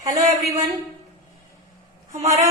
Hello everyone. हमारा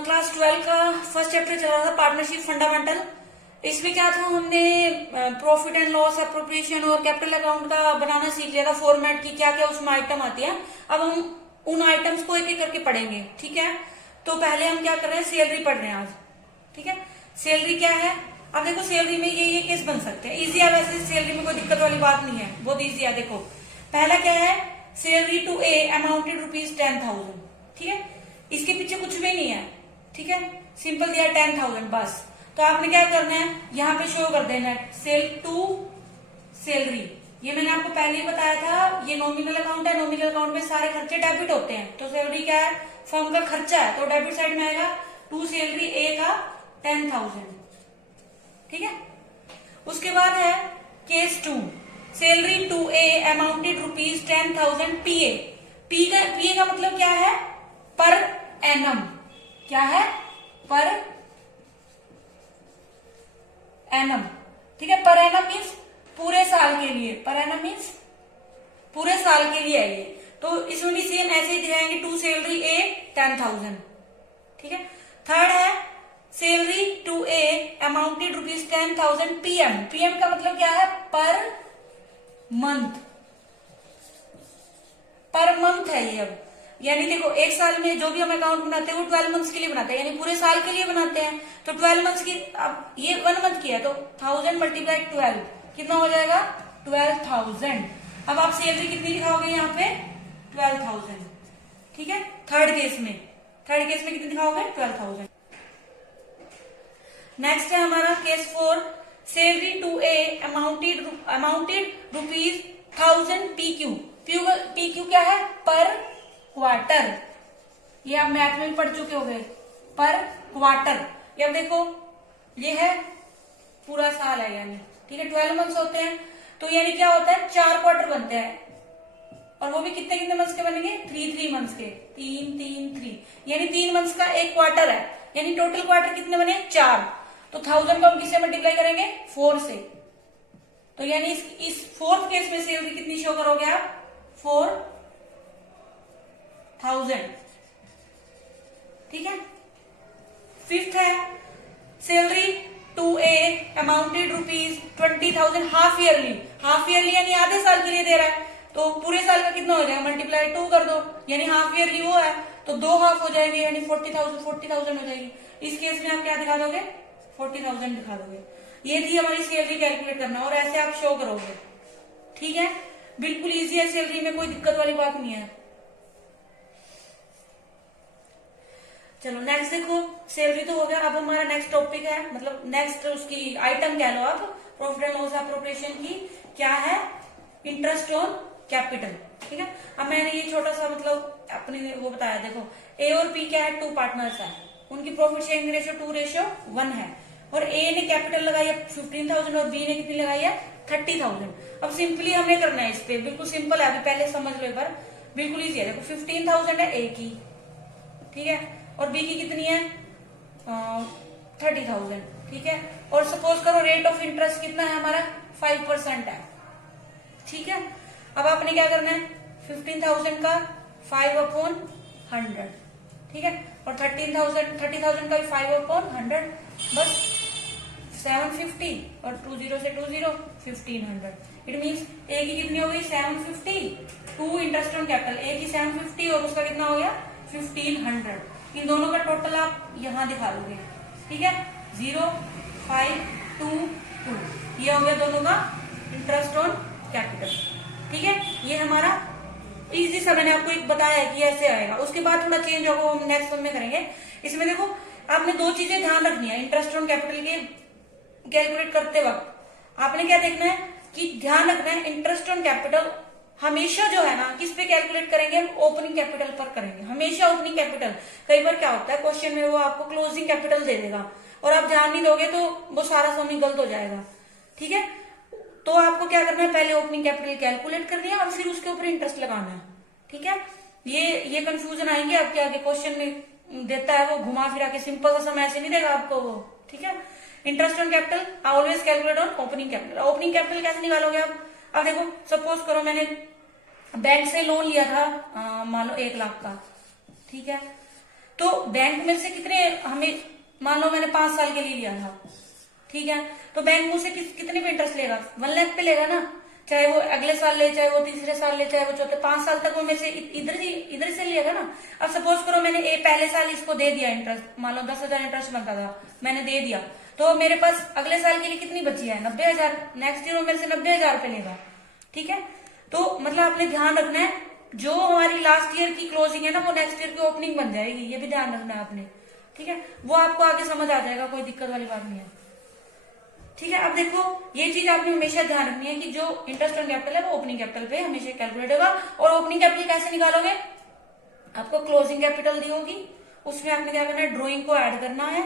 class 12 का first chapter चल रहा था पार्टनरशिप फंडामेंटल। इसमें क्या था, हमने प्रॉफिट एंड लॉस, एप्रोप्रिएशन और कैपिटल अकाउंट का बनाना सीख लिया था, फॉर्मेट की क्या क्या उसमें आइटम आती है। अब हम उन आइटम्स को एक एक करके पढ़ेंगे, ठीक है। तो पहले हम क्या कर रहे हैं, सैलरी पढ़ रहे हैं आज, ठीक है। सैलरी क्या है, अब देखो सैलरी में ये केस बन सकते हैं। इजी है, वैसे सैलरी में कोई दिक्कत वाली बात नहीं है, बहुत इजी है। देखो पहला क्या है, सैलरी टू ए अमाउंटेड ₹10,000, ठीक है। इसके पीछे कुछ भी नहीं है, ठीक है, सिंपल दिया 10,000 बस। तो आपने क्या करना है, यहाँ पे शो कर देना है सेल टू सैलरी। ये मैंने आपको पहले ही बताया था, ये नॉमिनल अकाउंट है। नॉमिनल अकाउंट में सारे खर्चे डेबिट होते हैं, तो सैलरी क्या है, फर्म का खर्चा है, तो डेबिट साइड में आएगा टू सैलरी ए का 10,000, ठीक है। उसके बाद है case 2, salary to a amounted ₹10,000 PA. PA का मतलब क्या है, पर एनम। क्या है, पर एनम, ठीक है। पर एनम मीन्स पूरे साल के लिए, पर एनम मीन्स पूरे साल के लिए है ये। तो इसमें भी सेम ऐसे ही दिखाएंगे, टू सैलरी ए 10,000, ठीक है। थर्ड है salary to a amounted ₹10,000 PM. PM का मतलब क्या है, पर मंथ, पर मंथ है ये। अब यानी देखो एक साल में जो भी हम अकाउंट बनाते हैं वो 12 मंथ्स के लिए बनाते हैं, यानी पूरे साल के लिए बनाते हैं। तो 12 मंथ्स की, अब ये 1 मंथ की है तो 1000 मल्टीप्लाई 12 कितना हो जाएगा, 12,000। अब आप सैलरी कितनी दिखाओगे यहाँ पे, 12,000, ठीक है। थर्ड केस में कितनी दिखाओगे, 12,000। नेक्स्ट है हमारा case 4, salary to a amounted ₹1000 PQ. PQ क्या है, पर क्वार्टर। ये आप मैथ में पढ़ चुके होंगे, पर क्वार्टर। ये अब देखो ये है पूरा साल है, यानी ठीक है, 12 मंथ्स होते हैं। तो यानी क्या होता है, 4 क्वार्टर बनते हैं, और वो भी कितने कितने मंथ्स के बनेंगे, 3 मंथ्स के, 3, यानी 3 मंथ्स का एक क्वार्टर है। यानी टोटल क्वार्टर कितने बने, 4। तो 1000 को हम किससे मल्टीप्लाई करेंगे, 4 से। तो यानी इस फोर्थ केस में सैलरी कितनी शो करोगे आप, 4,000, ठीक है। फिफ्थ है salary to a amounted ₹20,000 half yearly. Half yearly यानी आधे साल के लिए दे रहा है, तो पूरे साल का कितना हो जाएगा, मल्टीप्लाई 2 कर दो, यानी हाफ ईयरली वो है तो 2 हाफ हो जाएंगे, यानी 40,000 हो जाएगी। इस केस में आप क्या दिखा दोगे, 40,000 दिखा दोगे। ये थी हमारी सैलरी कैलकुलेट करना, और ऐसे आप शो करोगे, ठीक है। बिल्कुल इजी है, सैलरी में कोई दिक्कत वाली बात नहीं है। चलो नेक्स्ट देखो, सैलरी तो हो गया। अब हमारा नेक्स्ट टॉपिक है, मतलब नेक्स्ट उसकी आइटम कह लो आप, प्रॉफिट एंड लॉस एप्रोप्रिएशन की, क्या है, इंटरेस्ट ऑन कैपिटल, ठीक है। अब मैंने ये छोटा सा मतलब अपने वो बताया, देखो ए और पी क्या है, 2 पार्टनर्स है, उनकी प्रॉफिट शेयरिंग रेशियो 2:1 है, और ए ने कैपिटल लगाई है 15,000 और बी ने कितनी लगाई है, 30,000। अब सिंपली हमें करना है इस पे, बिल्कुल सिंपल है, अभी पहले समझ लो एक बार, बिल्कुल इजी है। देखो 15,000 है ए की, ठीक है, और बी की कितनी है, 30,000, ठीक है। और सपोज करो रेट ऑफ इंटरेस्ट कितना है हमारा, 5% है, ठीक है। अब आपने क्या करना है, 15,000 का 5/100, ठीक है, और 30,000 का 5/100, बस 750, और 20 से 20 1500। इट मीन्स ए की कितनी हो गई, 750, टू इंटरेस्ट ऑन कैपिटल, ए की 750 और उसका कितना हो गया, 1500। इन दोनों का टोटल आप यहां दिखा दोगे, ठीक है, 0, 5, 2, 2, ये हो गया दोनों का इंटरेस्ट ऑन कैपिटल, ठीक है। ये हमारा इजी सा मैंने आपको एक बताया है कि ऐसे आएगा। उसके बाद थोड़ा चेंज होगा, हम नेक्स्ट वन में करेंगे। इसमें देखो आपने 2 चीजें ध्यान रखनी है इंटरेस्ट ऑन कैपिटल के कैलकुलेट करते वक्त। आपने क्या देखना है कि ध्यान रखना है, इंटरेस्ट ऑन कैपिटल हमेशा जो है ना, किस पे कैलकुलेट करेंगे, हम ओपनिंग कैपिटल पर करेंगे, हमेशा ओपनिंग कैपिटल। कई बार क्या होता है क्वेश्चन में वो आपको क्लोजिंग कैपिटल दे देगा और आप ध्यान नहीं दोगे तो वो सारा समय गलत हो जाएगा, ठीक है। तो आपको क्या करना है, पहले ओपनिंग कैपिटल कैलकुलेट करनी है और फिर उसके ऊपर इंटरेस्ट लगाना है, ठीक है। ये कंफ्यूजन आएंगे आपके आगे, क्वेश्चन में देता है वो घुमा फिरा के, सिंपल सा समय ऐसे नहीं देगा आपको वो, ठीक है। Interest on capital always calculate on opening capital. Opening capital कैसे निकालोगे आप, अब देखो सपोज करो मैंने बैंक से लोन लिया था मान लो 1 लाख का, ठीक है, तो बैंक में से कितने हमें, मान लो मैंने 5 साल के लिए लिया था, ठीक है, तो बैंक मुझसे कितने पे इंटरेस्ट लेगा, 1 लाख पे लेगा ना, चाहे वो अगले साल ले, चाहे वो तीसरे साल ले, चाहे वो चौथे, 5 साल तक वो मेरे से इधर से लेगा ना। अब सपोज करो मैंने पहले साल इसको दे दिया इंटरेस्ट, मान लो 10,000 इंटरेस्ट बनता था, मैंने दे दिया, तो मेरे पास अगले साल के लिए कितनी बची है, 90,000, नेक्स्ट ईयर वो मेरे से 90,000 पे लेगा, ठीक है। तो मतलब आपने ध्यान रखना है, जो हमारी लास्ट ईयर की क्लोजिंग है ना, वो नेक्स्ट ईयर की ओपनिंग बन जाएगी, ये भी ध्यान रखना है आपने, ठीक है, वो आपको आगे समझ आ जाएगा, कोई दिक्कत वाली बात नहीं है, ठीक है। अब देखो ये चीज आपने हमेशा ध्यान रखनी है कि जो इंटरेस्ट ऑन कैपिटल है वो ओपनिंग कैपिटल पे हमेशा कैलकुलेट होगा। और ओपनिंग कैपिटल कैसे निकालोगे, आपको क्लोजिंग कैपिटल दी होगी, उसमें आपने क्या करना है, ड्रॉइंग को ऐड करना है,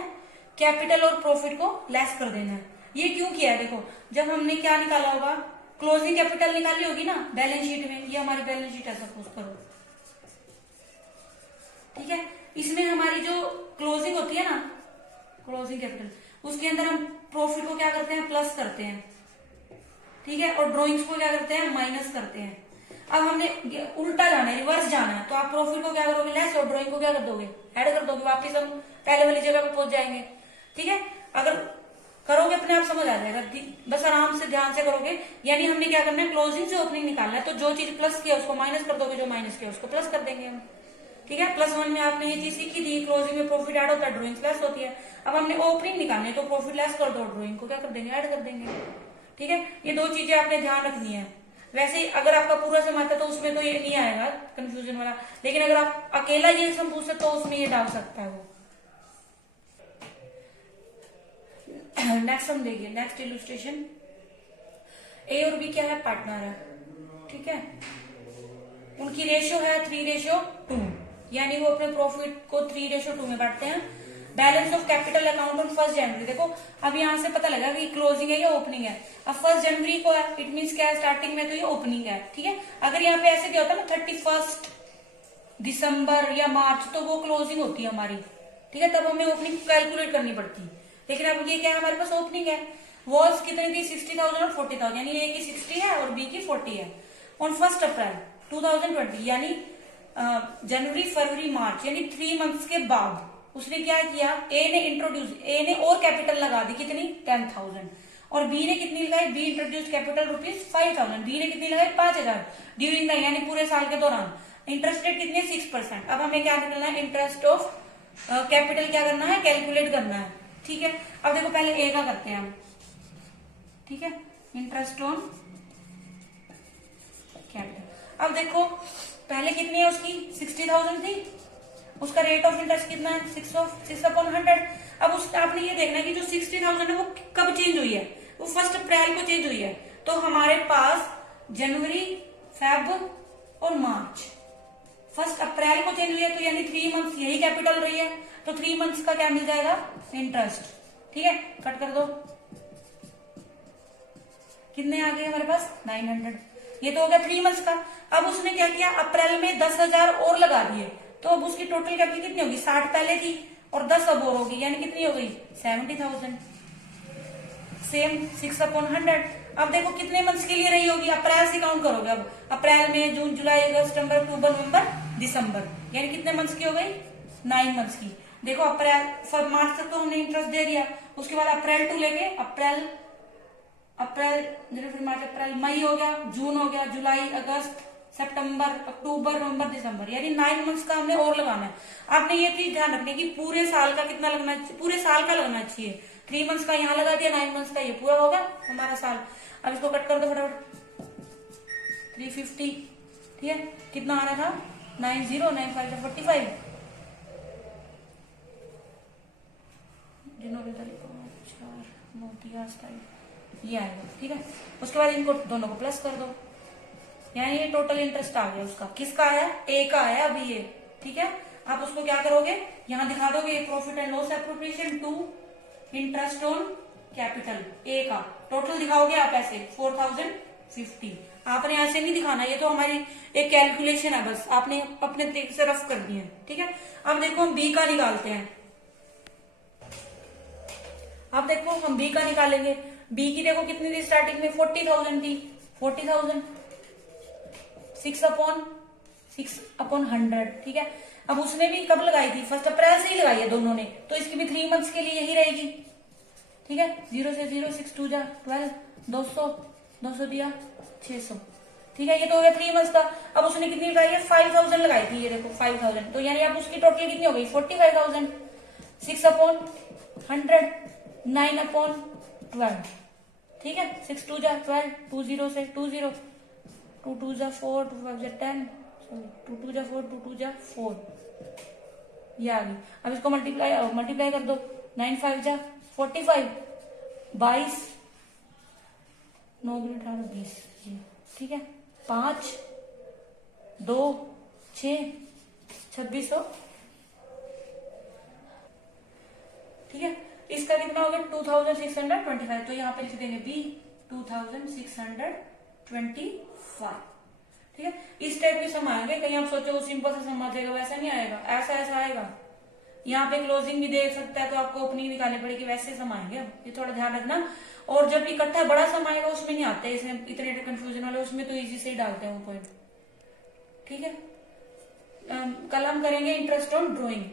कैपिटल और प्रॉफिट को लेस कर देना है। ये क्यों किया है, देखो जब हमने क्या निकाला होगा, क्लोजिंग कैपिटल निकाली होगी ना बैलेंस शीट में, ये हमारी बैलेंस शीट है सपोज करो, ठीक है, इसमें हमारी जो क्लोजिंग होती है ना, क्लोजिंग कैपिटल, उसके अंदर हम प्रॉफिट को क्या करते हैं, प्लस करते हैं, ठीक है, और ड्रॉइंग्स को क्या करते हैं, माइनस करते हैं। अब हमने उल्टा जाना है, रिवर्स जाना है, तो आप प्रॉफिट को क्या करोगे, लेस, और ड्रॉइंग को क्या कर दोगे, ऐड कर दोगे, वापिस हम पहले वाली जगह पे पहुंच जाएंगे, ठीक है। अगर करोगे अपने आप समझ आ जाएगा, बस आराम से ध्यान से करोगे। यानी हमने क्या करना है, क्लोजिंग से ओपनिंग निकालना है, तो जो चीज प्लस किया उसको माइनस कर दोगे, जो माइनस किया उसको प्लस कर देंगे हम, ठीक है। +1 में आपने ये चीज सीखी थी, क्लोजिंग में प्रॉफिट ऐड होता है, ड्रॉइंग लेस होती है। अब हमने ओपनिंग निकालनी है, तो प्रॉफिट लेस कर दो, ड्रॉइंग को क्या कर देंगे, ऐड कर देंगे, ठीक है। ये 2 चीजें आपने ध्यान रखनी है। वैसे ही अगर आपका पूरा सम आता है तो उसमें तो ये नहीं आएगा कंफ्यूजन वाला, लेकिन अगर आप अकेला ये सम पूछ सकते हो तो उसमें ये डाल सकता है वो। नेक्स्ट हम देखिए, नेक्स्ट इलस्ट्रेशन, ए और बी क्या है, पार्टनर है, ठीक है, उनकी रेशियो है 3:2, यानी वो अपने प्रॉफिट को 3:2 में बांटते हैं। Balance of capital account on 1 जनवरी, देखो अब यहाँ से पता लगा कि क्लोजिंग है या ओपनिंग है। अब 1 जनवरी को है, इट मीन्स क्या है, स्टार्टिंग में तो ये ओपनिंग है, ठीक है। अगर यहाँ पे ऐसे दिया होता ना 31 दिसंबर या मार्च, तो वो क्लोजिंग होती है हमारी, ठीक है, तब हमें ओपनिंग कैलकुलेट करनी पड़ती। लेकिन अब ये क्या है, हमारे पास ओपनिंग है। वॉल्स कितनी थी, 60,000 और 40,000, यानी ए की 60 है और बी की 40 है। ऑन 1 अप्रैल 2020, यानी जनवरी फरवरी मार्च, यानी 3 मंथ्स के बाद उसने क्या किया, ए ने और कैपिटल लगा दी, कितनी, 10,000, और बी ने कितनी लगाई, बी इंट्रोड्यूस कैपिटल ₹5,000, बी ने कितनी लगाई, 5,000 ड्यूरिंग द, यानी पूरे साल के दौरान। इंटरेस्ट रेट कितनी है, 6%। अब हमें क्या निकलना है, इंटरेस्ट ऑफ कैपिटल क्या करना है, कैलकुलेट करना है, ठीक है। अब देखो पहले ए का करते हैं हम, ठीक है, इंटरेस्ट ऑन कैपिटल। अब देखो पहले कितनी है उसकी, 60,000 थी, उसका रेट ऑफ इंटरेस्ट कितना है, 6/100। अब उस आपने ये देखना है कि जो 60,000 है वो कब चेंज हुई है, वो 1 अप्रैल को चेंज हुई है। तो हमारे पास जनवरी, फेब और मार्च 1 अप्रैल को चेंज हुई है, तो यानी 3 मंथ्स यही कैपिटल रही है, तो 3 मंथ्स का क्या मिल जाएगा, इंटरेस्ट, ठीक है। कट कर दो, कितने आ गए हमारे पास, 900, ये तो हो गया 3 मंथ्स का। अब उसने क्या किया, अप्रैल में 10,000 और लगा दिए, तो अब उसकी टोटल कैपिटल कितनी होगी, 60 पहले थी और 10 अब और होगी, यानी कितनी हो गई, 70,000। सेम 6/100। अब देखो कितने मंथ्स के लिए रही होगी, अप्रैल से काउंट करोगे। अब अप्रैल में जून जुलाई अगस्त सितंबर अक्टूबर नवंबर दिसंबर, यानी कितने मंथ्स की हो गई, 9 मंथ्स की। देखो अप्रैल मार्च तक तो हमने इंटरेस्ट दे दिया, उसके बाद अप्रैल टू लेके अप्रैल जनवरी मार्च अप्रैल मई हो गया, जून हो गया, जुलाई अगस्त सितंबर अक्टूबर नवंबर दिसंबर, यानी 9 मंथ्स का हमने और लगाना है। आपने ये चीज ध्यान रखनी है कि पूरे साल का कितना लगना चाहिए, पूरे साल का लगना चाहिए। 3 मंथ्स का यहाँ लगा दिया, 9 मंथ्स का ये पूरा होगा हमारा साल। अब इसको कट कर दो फटाफट, 350, ठीक है, कितना आ रहा था, 9095 45, ये आएगा, ठीक है। उसके बाद इनको दोनों को प्लस कर दो, यानी ये टोटल इंटरेस्ट आ गया उसका, किसका आया, ए का आया अभी ये, ठीक है। आप उसको क्या करोगे, यहाँ दिखा दोगे, profit and loss appropriation to interest on capital, A का टोटल दिखाओगे आप ऐसे 4,050। आपने ऐसे नहीं दिखाना, ये तो हमारी एक कैलकुलेशन है, बस आपने अपने तरीके से रफ कर दी है, ठीक है। अब देखो हम बी का निकालते हैं। अब देखो हम बी का निकालेंगे, बी की देखो कितनी थी स्टार्टिंग में, 40,000 थी, 40,000 6/100, ठीक है। अब उसने भी कब लगाई थी, 1 अप्रैल से ही लगाई है दोनों ने, तो इसकी भी 3 मंथ्स के लिए यही रहेगी, ठीक है। 0 से 0, 6 2 जा 12, 200, 200 दिया 600, ठीक है। ये तो हो गया 3 मंथ्स का। अब उसने कितनी लगाई है, 5000 लगाई थी, ये देखो 5000, तो यानी अब उसकी टोटल कितनी हो गई, 45,000। 6/100, 9/12, ठीक है। 6 2 जा 12, 2 0 से 2 0, 2 2 जा 4, 2 5 जा 10, 2 2 जा 4, 2 2 जा 4, ये आ गई। अब इसको मल्टीप्लाई कर दो, 9 5 जा 45, 22, 9 2 18 20, ठीक है। 5 2 6 2600, ठीक है। इसका कितना हो गया, 2625, तो यहाँ पे लिख देंगे बी 2625, ठीक है। इस टाइप के सम आएंगे, कहीं आप सोचो सिंपल सा सम आ जाएगा, वैसा नहीं आएगा, ऐसा ऐसा आएगा। यहाँ पे क्लोजिंग भी दे सकता है, तो आपको ओपनिंग निकालनी पड़ेगी, वैसे सम आएंगे। ये थोड़ा ध्यान रखना। और जब इकट्ठा बड़ा सम आएगा उसमें नहीं आते इसमें इतने कंफ्यूजन वाले, उसमें तो इजी से ही डालते हैं वो पॉइंट, ठीक है। कल हम करेंगे इंटरेस्ट ऑन ड्रॉइंग,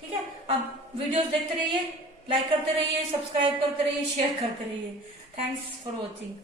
ठीक है। अब वीडियोस देखते रहिए, लाइक करते रहिए, सब्सक्राइब करते रहिए, शेयर करते रहिए। Thanks for watching.